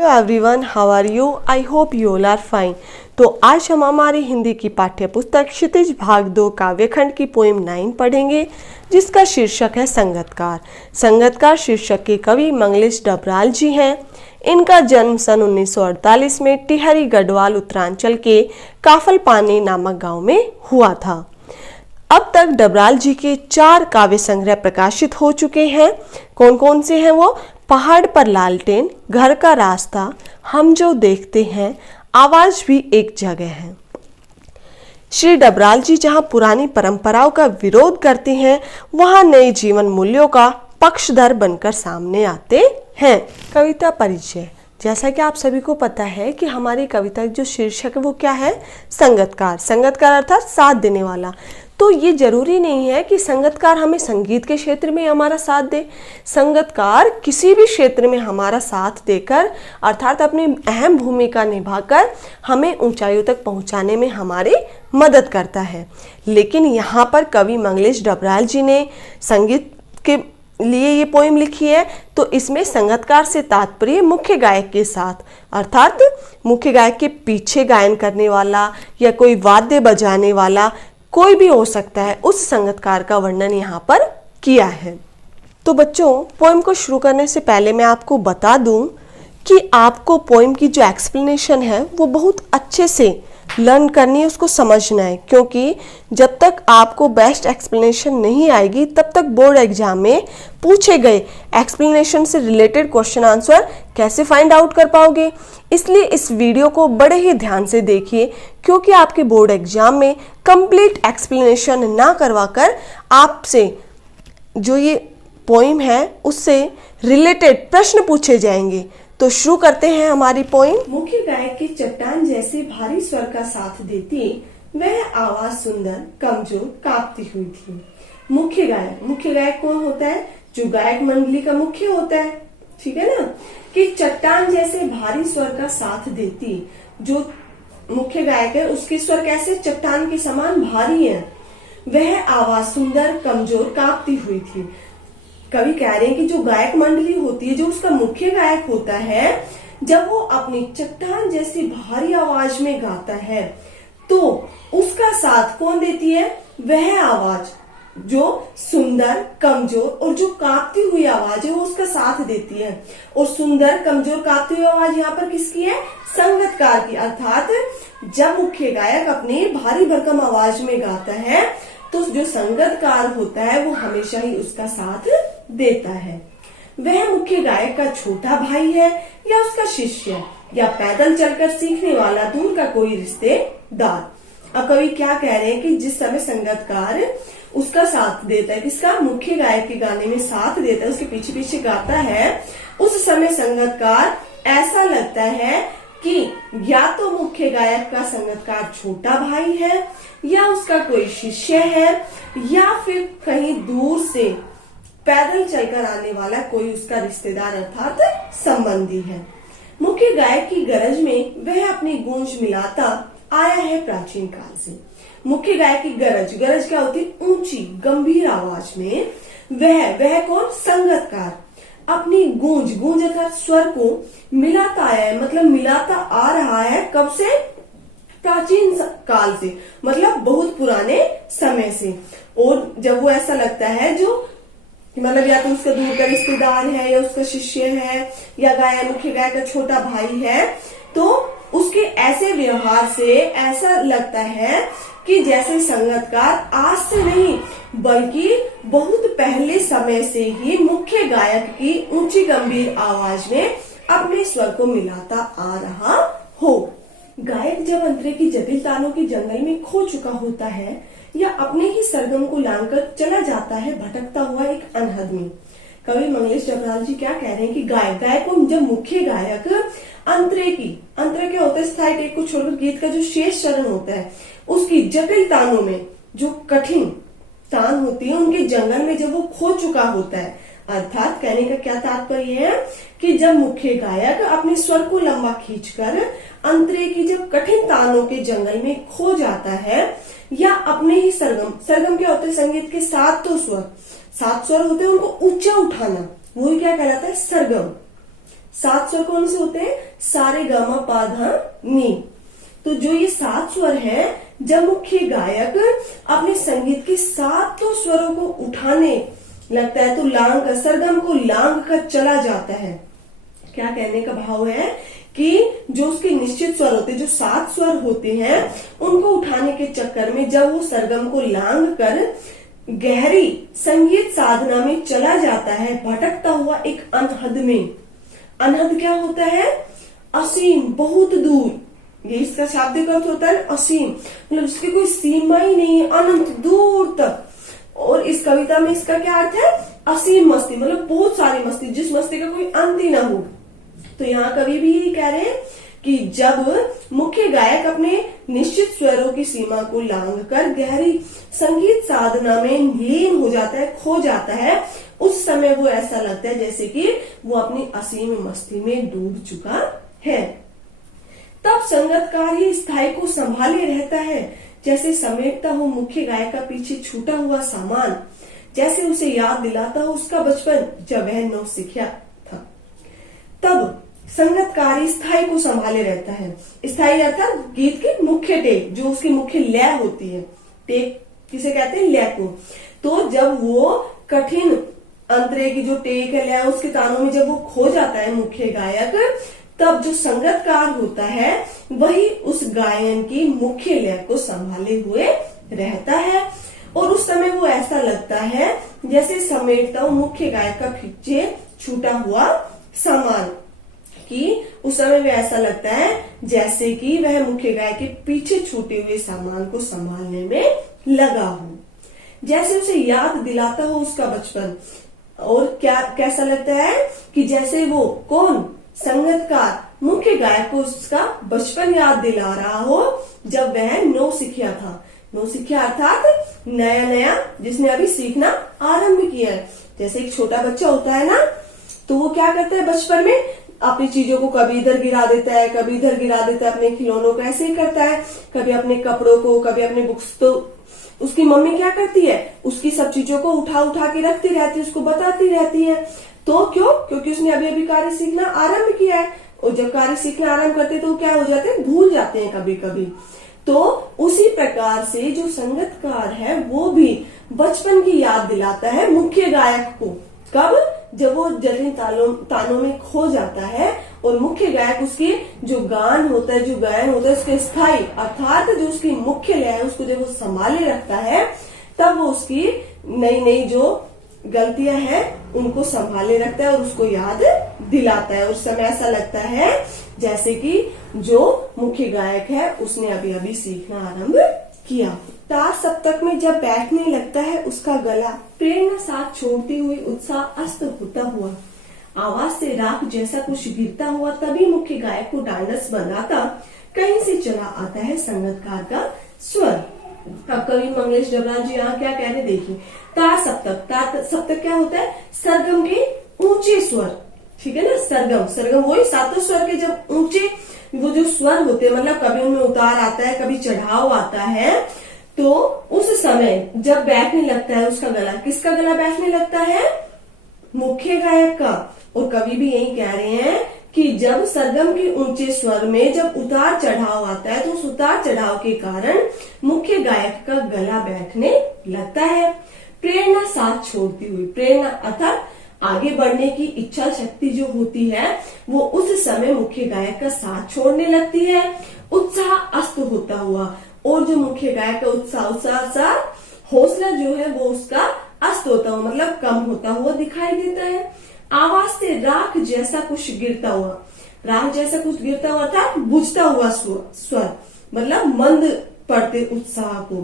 Hello everyone, how are you? I hope you all are fine. तो आज हम हमारी हिंदी की पाठ्य पुस्तक क्षितिज भाग 2 काव्यखंड की पोएम 9 पढ़ेंगे, जिसका शीर्षक है संगतकार। संगतकार शीर्षक के कवि मंगलेश डबराल जी हैं। इनका जन्म सन 1948 में टिहरी गढ़वाल उत्तरांचल के काफलपानी नामक गांव में हुआ था। अब तक डबराल जी के 4 काव्य संग्रह प्रकाशित हो चुके हैं। कौन कौन से हैं वो? पहाड़ पर लालटेन, घर का रास्ता, हम जो देखते हैं, आवाज भी एक जगह है। श्री डबराल जी जहां पुरानी परंपराओं का विरोध करते हैं, वहां नए जीवन मूल्यों का पक्षधर बनकर सामने आते हैं। कविता परिचय। जैसा कि आप सभी को पता है कि हमारी कविता जो शीर्षक है वो क्या है? संगतकार। संगतकार अर्थात साथ देने वाला। तो ये जरूरी नहीं है कि संगतकार हमें संगीत के क्षेत्र में हमारा साथ दे। संगतकार किसी भी क्षेत्र में हमारा साथ देकर अर्थात अपनी अहम भूमिका निभाकर हमें ऊंचाइयों तक पहुंचाने में हमारी मदद करता है। लेकिन यहाँ पर कवि मंगलेश डबराल जी ने संगीत के लिए ये पोएम लिखी है, तो इसमें संगतकार से तात्पर्य मुख्य गायक के साथ अर्थात मुख्य गायक के पीछे गायन करने वाला या कोई वाद्य बजाने वाला कोई भी हो सकता है, उस संगतकार का वर्णन यहाँ पर किया है। तो बच्चों, पोएम को शुरू करने से पहले मैं आपको बता दूं कि आपको पोएम की जो एक्सप्लेनेशन है वो बहुत अच्छे से लर्न करनी है, उसको समझना है, क्योंकि जब तक आपको बेस्ट एक्सप्लेनेशन नहीं आएगी तब तक बोर्ड एग्जाम में पूछे गए एक्सप्लेनेशन से रिलेटेड क्वेश्चन आंसर कैसे फाइंड आउट कर पाओगे। इसलिए इस वीडियो को बड़े ही ध्यान से देखिए, क्योंकि आपके बोर्ड एग्जाम में कंप्लीट एक्सप्लेनेशन ना करवाकर आपसे जो ये पोएम है उससे रिलेटेड प्रश्न पूछे जाएंगे। तो शुरू करते हैं हमारी पोएम। मुख्य गायक की चट्टान जैसे भारी स्वर का साथ देती वह आवाज सुंदर कमजोर कांपती हुई थी। मुख्य गायक कौन होता है? जो गायक मंडली का मुख्य होता है, ठीक है ना। कि चट्टान जैसे भारी स्वर का साथ देती, जो मुख्य गायक है उसके स्वर कैसे चट्टान के समान भारी है। वह आवाज सुंदर कमजोर कांपती हुई थी। कवि कह रहे हैं कि जो गायक मंडली होती है, जो उसका मुख्य गायक होता है, जब वो अपनी चट्टान जैसी भारी आवाज में गाता है तो उसका साथ कौन देती है? वह आवाज जो सुंदर कमजोर और जो कांपती हुई आवाज है वो उसका साथ देती है। और सुंदर कमजोर कांपती हुई आवाज यहाँ पर किसकी है? संगतकार की। अर्थात जब मुख्य गायक अपनी भारी भरकम आवाज में गाता है तो जो संगतकार होता है वो हमेशा ही उसका साथ देता है। वह मुख्य गायक का छोटा भाई है या उसका शिष्य या पैदल चलकर सीखने वाला दूर का कोई रिश्तेदार। अब कवि क्या कह रहे हैं कि जिस समय संगतकार उसका साथ देता है, किसका? मुख्य गायक के गाने में साथ देता है, उसके पीछे पीछे गाता है, उस समय संगतकार ऐसा लगता है कि या तो मुख्य गायक का संगतकार छोटा भाई है या उसका कोई शिष्य है या फिर कहीं दूर से पैदल चलकर आने वाला कोई उसका रिश्तेदार अर्थात संबंधी है। मुख्य गायक की गरज में वह अपनी गूंज मिलाता आया है प्राचीन काल से। मुख्य गायक की गरज क्या होती है? ऊंची गंभीर आवाज में वह कौन? संगतकार अपनी गूंज अर्थात स्वर को मिलाता आया है, मतलब मिलाता आ रहा है। कब से? प्राचीन काल से, मतलब बहुत पुराने समय से। और जब वो ऐसा लगता है जो मतलब या तो उसका दूर का रिश्तेदार है या उसका शिष्य है या मुख्य गायक का छोटा भाई है, तो उसके ऐसे व्यवहार से ऐसा लगता है कि जैसे संगतकार आज से नहीं बल्कि बहुत पहले समय से ही मुख्य गायक की ऊंची गंभीर आवाज में अपने स्वर को मिलाता आ रहा हो। गायक जब अंतरे की जटिल तानों के जंगल में खो चुका होता है या अपने ही सरगम को लांघकर चला जाता है भटकता हुआ एक अनहद में। कवि मंगलेश डबराल जी क्या कह रहे हैं कि गायक को जब मुख्य गायक अंतरे क्या होता है? स्थायी टेक को छोड़कर गीत का जो शेष चरण होता है उसकी जटिल तानों में, जो कठिन तान होती है उनके जंगल में जब वो खो चुका होता है, अर्थात कहने का क्या तात्पर्य है कि जब मुख्य गायक अपने स्वर को लंबा खींचकर अंतरे की जब कठिन तानों के जंगल में खो जाता है या अपने ही सरगम क्या होता है? संगीत के 7 स्वर होते हैं, उनको ऊंचा उठाना, वही क्या कहलाता है? सरगम। सात स्वर कौन से होते हैं? सा रे गा मा पा धा नी। तो जो ये सात स्वर है, जब मुख्य गायक अपने संगीत के सातों स्वरों को उठाने लगता है तो लांग का, सरगम को लांग कर चला जाता है। क्या कहने का भाव है कि जो उसके निश्चित स्वर होते हैं, जो सात स्वर होते हैं, उनको उठाने के चक्कर में जब वो सरगम को लांग कर गहरी संगीत साधना में चला जाता है, भटकता हुआ एक अनहद में। अनहद क्या होता है? असीम, बहुत दूर। ये इसका शाब्दिक अर्थ होता है असीम, मतलब उसकी कोई सीमा ही नहीं है, अनंत दूर तक। और इस कविता में इसका क्या अर्थ है? असीम मस्ती, मतलब बहुत सारी मस्ती, जिस मस्ती का कोई अंत ही ना हो। तो यहाँ कवि भी यही कह रहे हैं कि जब मुख्य गायक अपने निश्चित स्वरों की सीमा को लांग कर गहरी संगीत साधना में लीन हो जाता है, खो जाता है, उस समय वो ऐसा लगता है जैसे कि वो अपनी असीम मस्ती में डूब चुका है। तब संगतकार ही स्थाई को संभाले रहता है, जैसे समेटता हो मुख्य गायक का पीछे छूटा हुआ सामान, जैसे उसे याद दिलाता हो उसका बचपन जब वह नौसिखिया था। तब संगतकार स्थाई को संभाले रहता है। स्थाई अर्थात गीत की मुख्य टेक, जो उसकी मुख्य लय होती है। टेक किसे कहते हैं? लय को। तो जब वो कठिन अंतरे की जो टेक है, लय, उसके तानों में जब वो खो जाता है मुख्य गायक, तब जो संगतकार होता है वही उस गायन की मुख्य लय को संभाले हुए रहता है। और उस समय वो ऐसा लगता है जैसे समेटता हो मुख्य गायक का पीछे छूटा हुआ सामान, कि उस समय वह ऐसा लगता है जैसे कि वह मुख्य गायक के पीछे छूटे हुए सामान को संभालने में लगा हो, जैसे उसे याद दिलाता हो उसका बचपन। और क्या कैसा लगता है कि जैसे वो कौन? संगतकार मुख्य गायक को उसका बचपन याद दिला रहा हो जब वह नौसिखिया था। नौसिखिया अर्थात नया नया, जिसने अभी सीखना आरंभ किया है। जैसे एक छोटा बच्चा होता है ना, तो वो क्या करता है बचपन में? अपनी चीजों को कभी इधर गिरा देता है, कभी इधर गिरा देता है, अपने खिलौनों को ऐसे ही करता है, कभी अपने कपड़ों को, कभी अपने बुक्स। तो उसकी मम्मी क्या करती है? उसकी सब चीजों को उठा उठा के रखती रहती है, उसको बताती रहती है। तो क्यों? क्योंकि उसने अभी अभी कार्य सीखना आरंभ किया है, और जब कार्य सीखना आरंभ करते हैं तो क्या हो जाते हैं? भूल जाते हैं कभी कभी। तो उसी प्रकार से जो संगतकार है वो भी बचपन की याद दिलाता है मुख्य गायक को। कब? जब वो जटिल तानों में खो जाता है और मुख्य गायक उसके जो गान होता है, जो गायन होता है, उसके स्थाई अर्थात जो उसकी मुख्य लय है, उसको जब वो संभाले रखता है, तब वो उसकी नई नई जो गलतियां हैं उनको संभाले रखता है और उसको याद दिलाता है। उस समय ऐसा लगता है जैसे कि जो मुख्य गायक है उसने अभी अभी सीखना आरंभ किया। तार सप्तक में जब बैठने लगता है उसका गला, प्रेरणा साथ छोड़ती हुई उत्साह अस्त होता हुआ, आवाज से राख जैसा कुछ गिरता हुआ, तभी मुख्य गायक को डांडस बनाता कहीं से चला आता है संगतकार का स्वर। अब कवि मंगलेश डबराल जी यहाँ क्या कह रहे देखिए। तार सप्तक, तार सप्तक क्या होता है? सरगम के ऊंचे स्वर, ठीक है ना। सरगम, सरगम वही सातों स्वर के जब ऊंचे वो जो स्वर होते हैं, मतलब कभी उनमें उतार आता है, कभी चढ़ाव आता है, तो उस समय जब बैठने लगता है उसका गला, किसका गला बैठने लगता है? मुख्य गायक का। और कवि भी यही कह रहे हैं कि जब सरगम के ऊंचे स्वर में जब उतार चढ़ाव आता है तो उस उतार चढ़ाव के कारण मुख्य गायक का गला बैठने लगता है। प्रेरणा साथ छोड़ती हुई, प्रेरणा अर्थात आगे बढ़ने की इच्छा शक्ति जो होती है वो उस समय मुख्य गायक का साथ छोड़ने लगती है। उत्साह अस्त होता हुआ, और जो मुख्य गायक का उत्साह हौसला जो है वो उसका अस्त होता हुआ, मतलब कम होता हुआ दिखाई देता है। आवाज से राख जैसा कुछ गिरता हुआ, राख जैसा कुछ गिरता हुआ अर्थात बुझता हुआ स्वर, मतलब मंद पड़ते उत्साह को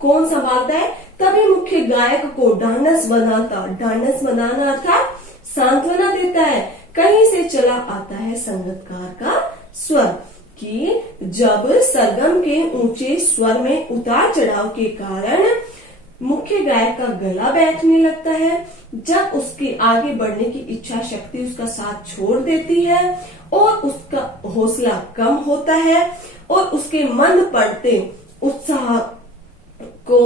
कौन संभालता है? तभी मुख्य गायक को ढांढस बनाता, ढांढस बनाना अर्थात सांत्वना देता है, कहीं से चला आता है संगतकार का स्वर। कि जब सरगम के ऊंचे स्वर में उतार चढ़ाव के कारण मुख्य गायक का गला बैठने लगता है, जब उसके आगे बढ़ने की इच्छा शक्ति उसका साथ छोड़ देती है और उसका हौसला कम होता है और उसके मंद पड़ते उत्साह को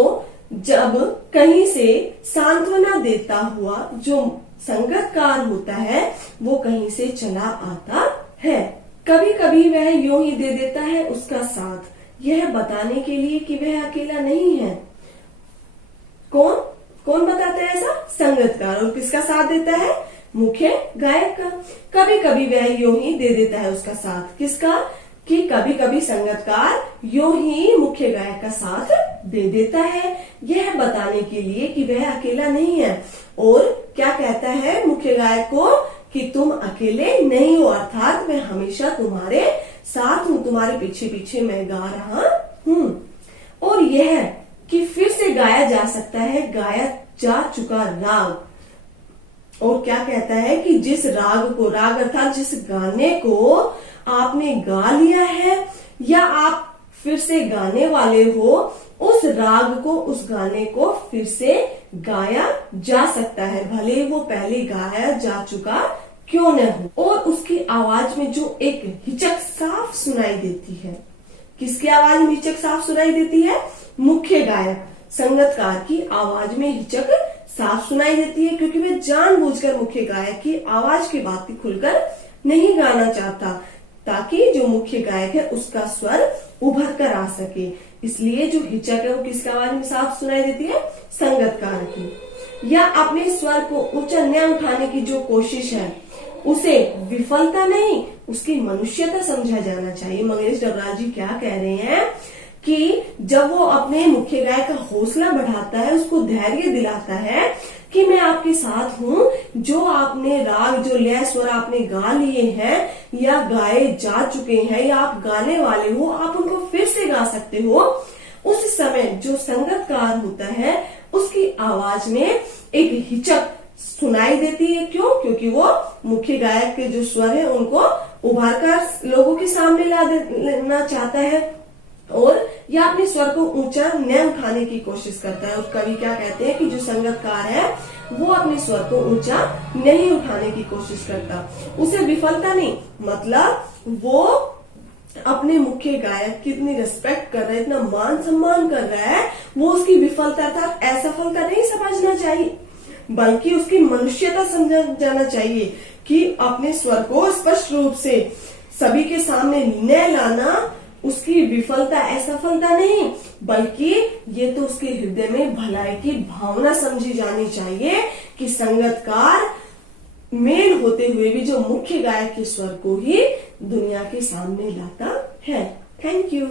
जब कहीं से सांत्वना देता हुआ जो संगतकार होता है वो कहीं से चला आता है। कभी कभी वह यूं ही दे देता है उसका साथ, यह बताने के लिए कि वह अकेला नहीं है। कौन कौन बताता है ऐसा? संगतकार। और किसका साथ देता है? मुख्य गायक का। कभी कभी वह यूं ही दे देता है उसका साथ, किसका? कि कभी कभी संगतकार यूं ही मुख्य गायक का साथ दे देता है, यह बताने के लिए कि वह अकेला नहीं है। और क्या कहता है मुख्य गायक को? कि तुम अकेले नहीं हो, अर्थात मैं हमेशा तुम्हारे साथ हूं, तुम्हारे पीछे पीछे मैं गा रहा हूं। और यह कि फिर से गाया जा सकता है गाया जा चुका राग। और क्या कहता है कि जिस राग को, राग अर्थात जिस गाने को आपने गा लिया है या आप फिर से गाने वाले हो, उस राग को, उस गाने को फिर से गाया जा सकता है, भले वो पहले गाया जा चुका क्यों न हो। और उसकी आवाज में जो एक हिचक साफ सुनाई देती है, किसकी आवाज में हिचक साफ सुनाई देती है? मुख्य गायक संगतकार की आवाज में हिचक साफ सुनाई देती है, क्योंकि वह जानबूझकर मुख्य गायक की आवाज की बातें खुलकर नहीं गाना चाहता, ताकि जो मुख्य गायक है उसका स्वर उभर कर आ सके। इसलिए जो हिचक है वो किसकी आवाज में साफ सुनाई देती है? संगतकार की। या अपने स्वर को ऊंचा न उठाने की जो कोशिश है उसे विफलता नहीं, उसकी मनुष्यता समझा जाना चाहिए। मंगेश डबराल जी क्या कह रहे हैं कि जब वो अपने मुख्य गायक का हौसला बढ़ाता है, उसको धैर्य दिलाता है कि मैं आपके साथ हूं, जो आपने राग, जो लय, स्वर आपने गा लिए हैं या गाए जा चुके हैं या आप गाने वाले हो, आप उनको फिर से गा सकते हो। उस समय जो संगतकार होता है उसकी आवाज में एक हिचक सुनाई देती है। क्यों? क्योंकि वो मुख्य गायक के जो स्वर है उनको उभार कर लोगों के सामने ला देना चाहता है, और या अपने स्वर को ऊंचा न उठाने की कोशिश करता है। और कवि क्या कहते हैं कि जो संगतकार है वो अपने स्वर को ऊंचा नहीं उठाने की कोशिश करता, उसे विफलता नहीं, मतलब वो अपने मुख्य गायक की इतनी रिस्पेक्ट कर रहा है, इतना मान सम्मान कर रहा है, वो उसकी विफलता था असफलता नहीं समझना चाहिए, बल्कि उसकी मनुष्यता समझा जाना चाहिए कि अपने स्वर को स्पष्ट रूप से सभी के सामने न लाना उसकी विफलता असफलता नहीं, बल्कि ये तो उसके हृदय में भलाई की भावना समझी जानी चाहिए कि संगतकार मेल होते हुए भी जो मुख्य गायक के स्वर को ही दुनिया के सामने लाता है। Thank you.